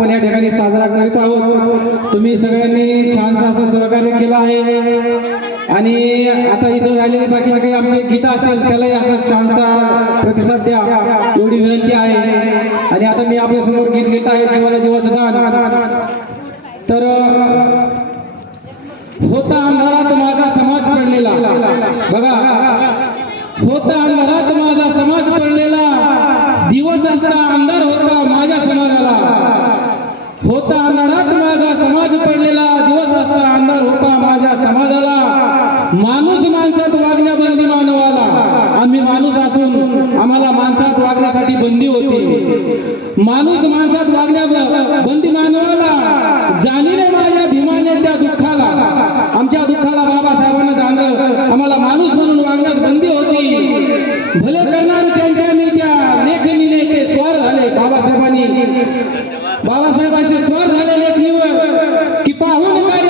आपण या ठिकाणी साजरा करीत आहोत। तुम्ही सगळ्यांनी छानसं असं सहकार्य केलं आहे आणि आता इथं राहिलेले बाकीचे काही आमचे गीत असतील त्यालाही असा छानसा प्रतिसाद द्या एवढी विनंती आहे। आणि आता मी आपल्यासमोर गीत घेत आहे जीवाला जीवाचं दान। तर होता अंधारात माझा समाज पडलेला, बघा होता अंधारात माझा समाज पडलेला, दिवस असता अंधार होता माझ्या समाजाला। होता अंधारात माझा समाज पडलेला, दिवस असता अंधार होता माझ्या समाजाला। माणूस माणसात वागण्या बंदी मानवाला, आम्ही माणूस असून आम्हाला माणसात वागण्यासाठी बंदी होती। माणूस माणसात वागण्या बंदी मानवाला, जाणीले माझ्या भीमाने त्या दुःखाला। आमच्या दुःखाला बाबासाहेबांना जाणलं, आम्हाला माणूस म्हणून वागण्यास बंदी होती। भले करणार त्यांच्यानी त्या लेखनीने ते स्वार झाले, बाबासाहेबांचे स्वार झाले लेखनीवर की पाहून कार्य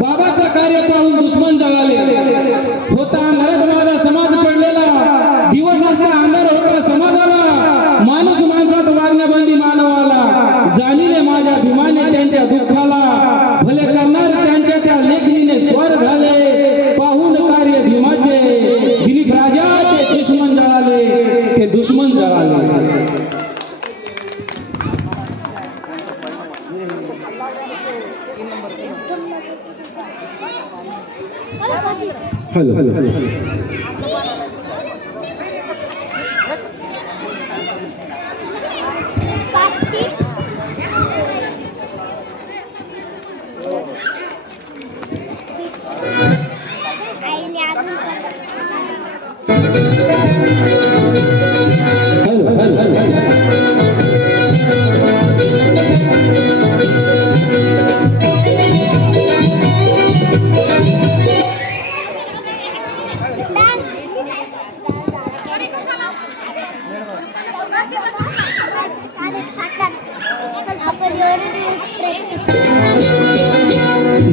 बाबाचं कार्य पाहून दुश्मन जळाले। होता अंधारात माझा समाज पडलेला, दिवस असता अंधार होता समाजाला। माणूस माणसात वागण्याबंदी मानवाला, जाणीले माझ्या भीमाने त्यांच्या दुःखाला। भले करणार त्यांच्या त्या लेखनीने स्वार झाले, पाहून कार्य भीमाचे। दिलीप राजा ते दुश्मन जळाले, ते दुश्मन जळाले। हॅलो हॅलो हॅलो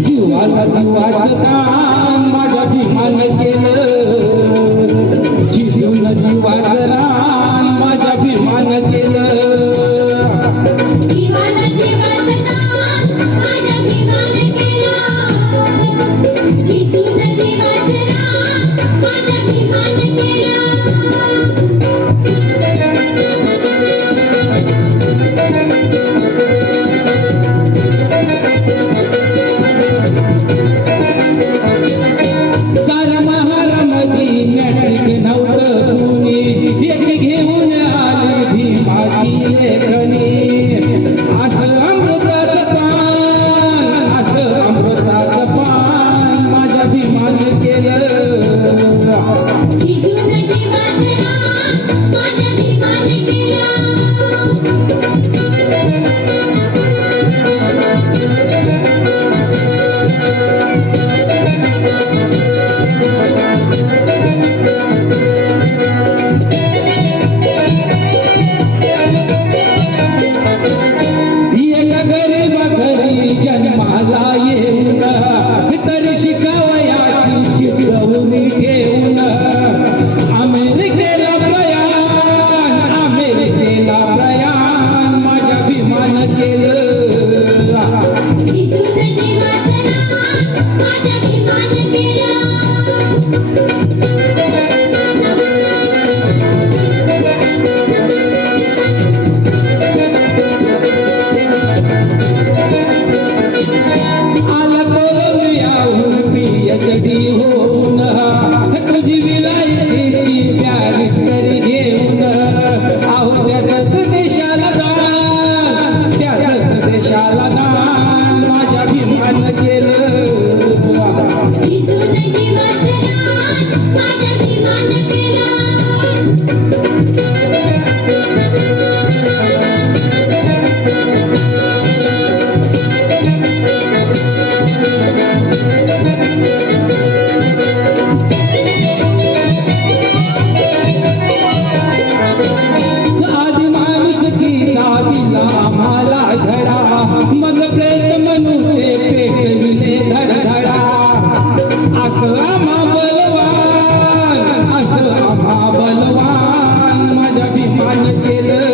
जीवाला जीवाचं दान माझ्या भीमाने केलं, जीवाला जीवाचं दान माझ्या भीमाने केलं। जीवाला जीवाचं दान माझ्या भीमाने केलं, जीवाला जीवाचं दान माझ्या भीमाने केलं। बलवान माझ्या भीमान केलं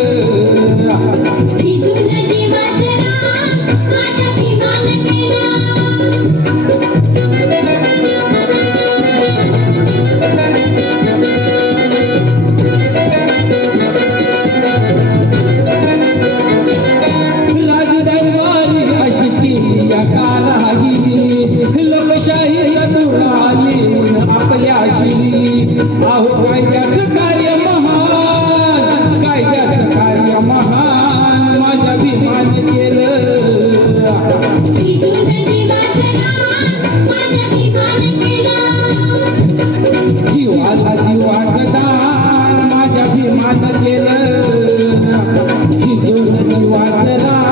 जीवनाची वाचला